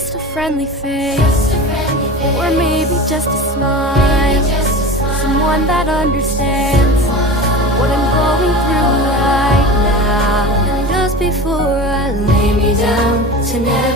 just a friendly face, or maybe just a smile, someone that understands what I'm going through right now. And just before I lay me down tonight,